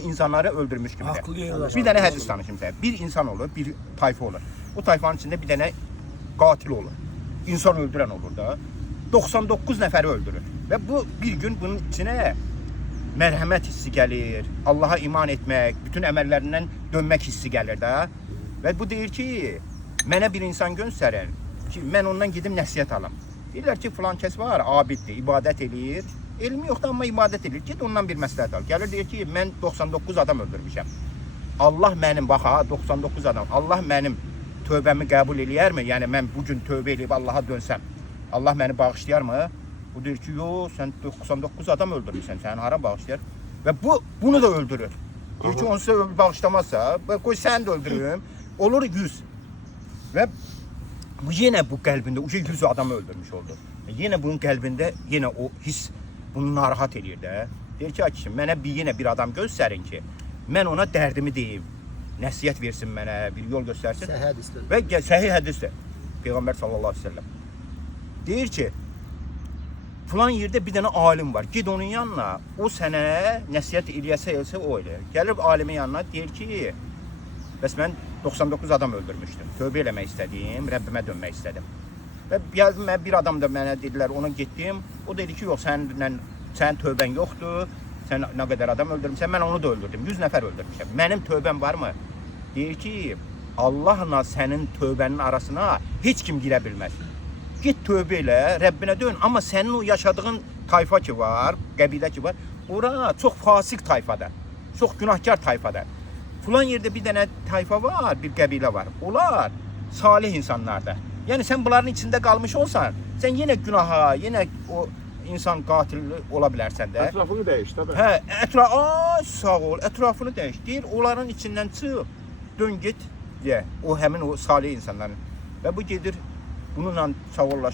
insanları öldürmüş gibi. Haklı yerler. Bir tane hədis danışım sənə. Bir insan olur, bir tayfa olur. O tayfanın içində bir tane qatil olur. İnsan öldürən olur da. 99 nəfəri öldürür. Və bu bir gün bunun içine mərhəmət hissi gəlir. Allah'a iman etmək, bütün əməllərindən dönmək hissi gəlir də. Və bu deyir ki, mənə bir insan göstərin ki, mən ondan gedim nəsihət alım. Deyirlər ki, filan kəs var, abiddir, ibadət eləyir. Elmi yoxdur, amma ibadət eləyir. Ged ondan bir məsləhət al. Gəlir deyir ki, mən 99 adam öldürmüşəm. Allah mənim, bax ha, 99 adam. Allah mənim tövbəmi qəbul eləyərmi? Yəni mən bugün tövbə eləyib Allah'a dönsəm, Allah məni bağışlayarmı? Bu deyir ki, yox, sən 99 adam öldürmüşsən, səni hara bağışlayar? Və bunu da öldürür. Deyir ki, onu sizə bağışlamazsa, qoy sən də öldürürüm. Olur 100. Və yenə bu qəlbində, 100 adam öldürmüş oldu. Yenə bunun qəlbində, yenə o his bunu narahat edir də. Deyir ki, kişi, mənə yenə bir adam göstərin ki, mən ona dərdimi deyim, nəsiyyət versin mənə, bir yol göstərsin. Səhih hədisdir. Və səhih hədisdir. Peyğəmbər sallallahu aleyhi ve sellem. Deyir ki, filan yerdə bir dənə alim var. Ged onun yanına, o sənə nəsiyyət eləyəsə o eləyir. Gəlir alimin yanına, deyir ki, bəs mən 99 adam öldürmüşdüm. Tövbə eləmək istədim, Rəbbimə dönmək istədim. Və gəldim, bir adam da mənə dedilər, ona getdim. O dedi ki, yox, sənin tövbən yoxdur, sən nə qədər adam öldürmüşsən, mən onu da öldürdüm, 100 nəfər öldürmüşəm. Mənim tövbəm varmı? Deyir ki, Allahla sənin tövbənin arasına heç kim girə bilməz. Git tövbə elə, Rəbbinə dön, amma sənin o yaşadığın tayfa ki var, qəbilə ki var, ora çox fasik tayfadır, çox günahkar tayfadır. Filan yerdə bir dənə tayfa var, bir qəbilə var. Onlar salih insanlardır. Yəni sən bunların içində qalmış olsan, sən yenə günaha, yenə o insan qatili ola bilərsən də. Ətrafını dəyiş tabii. Hə, sağ ol, ətrafını dəyiş. Deyir, onların içindən çıx, dön get, deyə. O həmin o salih insanların. Və bu gedir bununla sağollaşır.